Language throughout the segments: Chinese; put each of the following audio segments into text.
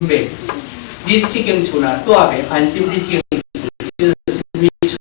袂？你这间厝若住袂安心，你这间厝是什么厝？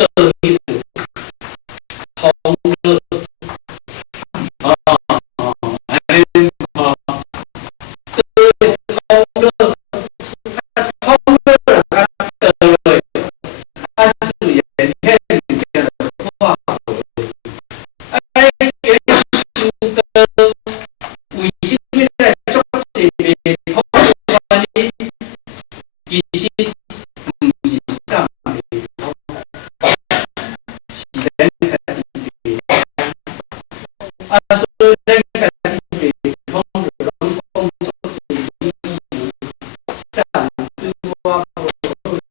得力的同乐啊啊，安尼啊，对同乐同乐啊得嘞，啊自然现变化，哎，给修得为什么在做这个同乐呢？其实不是上面是咱家己啊，所以咱家己袂通就拢讲出这个理由，上对我无好，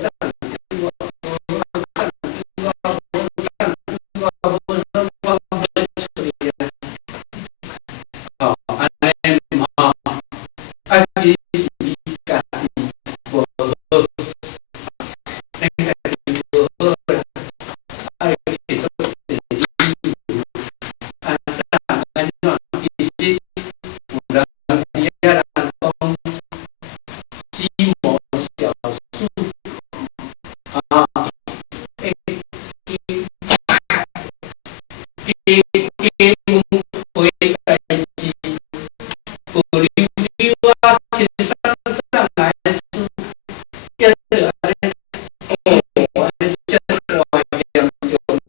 上对我无好，上对我无好，上对我无好，我免出去啊！哦，安尼吼，啊，其实是你家己无好，咱家己无好啦，啊，去做这个理由，啊，上安怎？其实有人是遐人讲。鸡毛小树啊，鸡回代志，不溜溜啊，天上来树，一直安尼，安尼这外严重的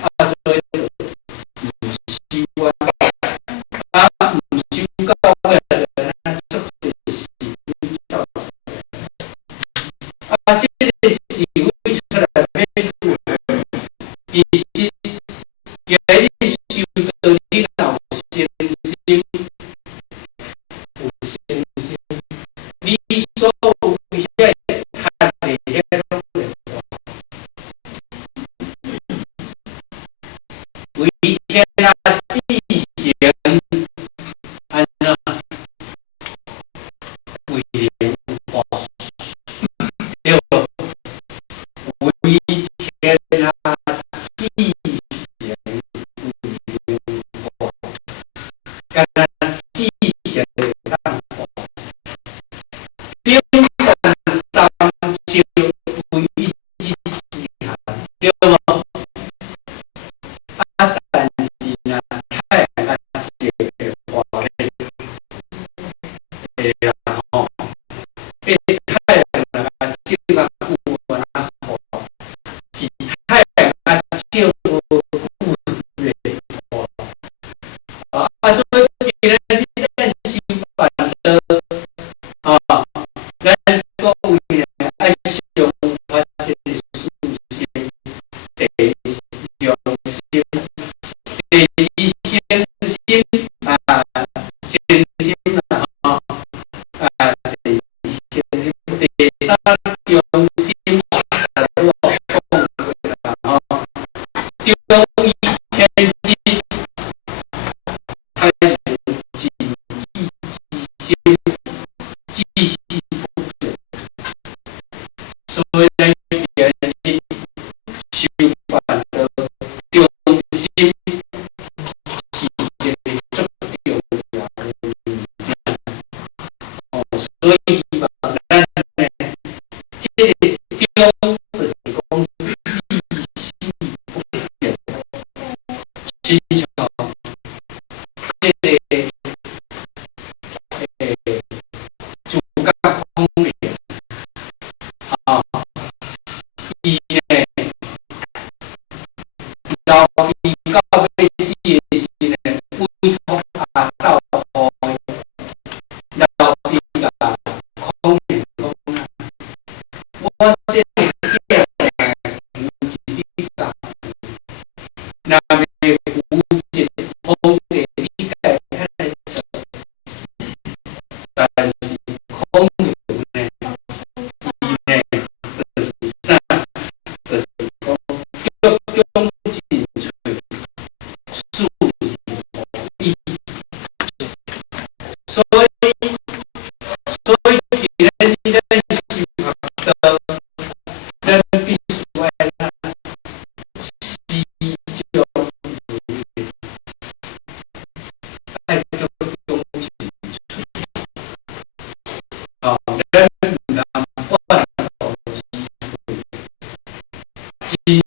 啊，所以唔收啊，啊唔收到尾，咱做这事为造啊，这个是为出来要做，其实也是受到你老先生有先生，你所有遐看的遐拢会为天下之行，安怎为莲花，对不？为天下之行，为莲花，敢若之行的当花，顶凡三秋为一之行，对不？啊，但是呢，太阳这个花咧，啊吼，被太阳啊照啊久啊好，是太阳啊照无久咧花，啊，所以今日是咱修办的啊，咱各位呢爱上发这个事情，第一用心。第二诚心啊，诚心啦吼啊，第二诚心，第三用心，我讲过啦吼，中医天机，太阳静意之心，即是不正，所以咱今日修办的中心。是一个足重要的哦，所以嘛，咱呢，这个中就是讲细细不变，亲像这个主角方面啊，伊呢，老伊到要死的时呢，委托阿斗互老伊甲空言讲啊，我这个囝不是你教，若要负责好地你该较来做，但是空言呢，伊呢就是啥？今